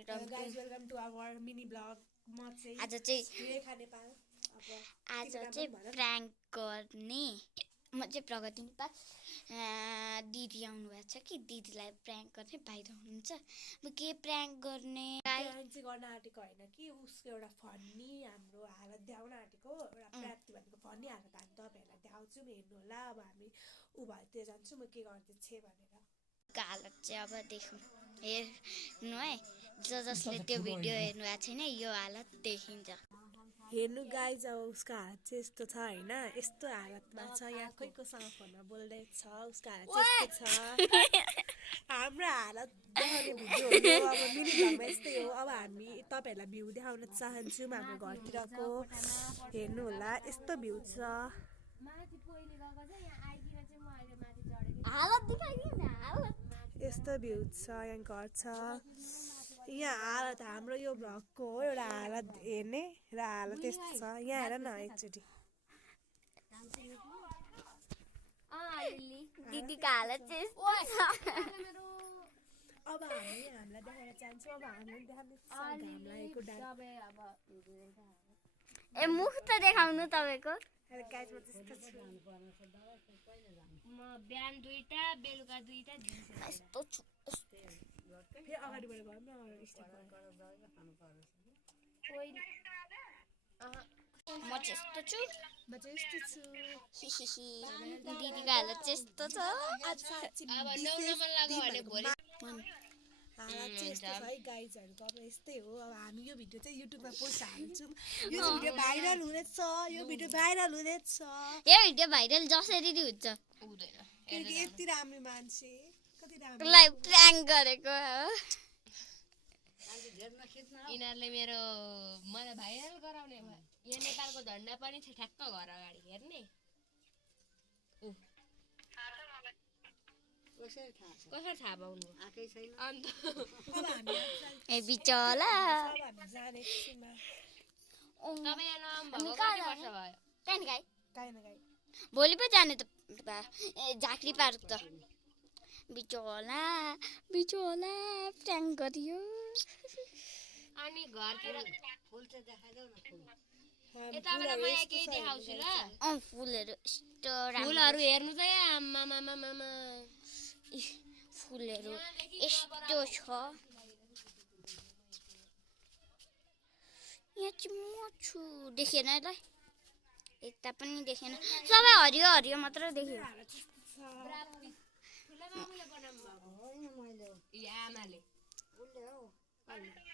Welcome to our mini blog. म चाहिँ आज चाहिँ रेखा नेपाल। आज चाहिँ प्र्याङ्क गर्ने म चाहिँ प्रगति नेपाल। दिदी आउनु भएको छ कि दिदीलाई प्र्याङ्क गर्ने बाहिर हुनुहुन्छ। म के प्र्याङ्क गर्ने प्र्याङ्क चाहिँ गर्न आँटेको होइन कि उसको एउटा फन्नी हाम्रो हालत देखाउन आँटेको। एउटा प्राप्ति भनेको फन्नी हालत हामी तपाईँहरूलाई देखाउँछौँ, हेर्नु होला। अब हामी ऊ भएतिर जान्छौँ म के गर्दैछ भनेर। हालत चाहिँ अब देखौँ, हेर्नु है। जसले त्यो भिडियो हेर्नु भएको छैन यो हालत देखिन्छ। हेर्नु गाइज, अब उसको हालत चाहिँ यस्तो छ होइन, यस्तो हालतमा छ। यहाँ कोहीकोसँग फोनमा बोल्दैछ, उसको हालत चाहिँ यस्तो छ। हाम्रो हालत देखाउने भिडियो हो। अब मिनी भ्लगमा यस्तै हो। अब हामी तपाईँहरूलाई भ्यू देखाउन चाहन्छौँ हाम्रो घरतिरको। हेर्नु होला, यस्तो भ्यू छ। यस्तो भ्यू छ, यहाँ घर छ। यहाँ हालत हाम्रो यो भ्लगको हो एउटा हालत हेर्ने र हालत यस्तो छ। यहाँ हेर न एकचोटि दिदीको हालत चाहिँ अब हामीलाई देखाउन चाहन्छौँ। अब हामीलाई देखाउने घाम लागेको ए मुख त देखाउनु तपाईँको। म बिहान 2टा बेलुका 2टा यस्तो छु। फेरि अगाडिबाट गरौँ न। म चाहिँ यस्तो छु। म चाहिँ यस्तो छु। दिदीको हालत चाहिँ यस्तो छ। अब 9 नम्बर लाग्यो भने भोलि हालत चाहिँ यस्तो छ है गाइजहरूको। अब यस्तै हो। अब हामी यो भिडियो चाहिँ युट्युबमा पोस्ट हाल्छौँ। यो भिडियो भाइरल हुनेछ। यो भिडियो भाइरल हुनेछ। यो भिडियो भाइरल जसरी हुन्छ हुँदैन। किनकि यति राम्रो मान्छे, कति राम्रो लाई प्र्याङ्क गरेको हो। यिनीहरूले मलाई भाइरल गराउने भयो। यहाँ नेपालको झन्डा पनि छ ठ्याक्क घर अगाडि हेर्ने। कसरी थाहा पाउनु अन्त ए बिचला तपाईँ यहाँ नआउनु भएको कति वर्ष भयो? भोलि पो जाने त झाँक्री पार्क त। बिचला बिचला प्र्याङ्क गरियो। अनि घरतिर यताबाट म यहाँ केही देखाउँछु ल। फुलहरू यस्तो फुलहरू हेर्नु त यहाँ आम्मामामामा फुलहरू यस्तो छ। यहाँ चाहिँ म छु। देखेन ल, एकता पनि देखेन। सबै हरियो हरियो मात्र देख्यो। आमाले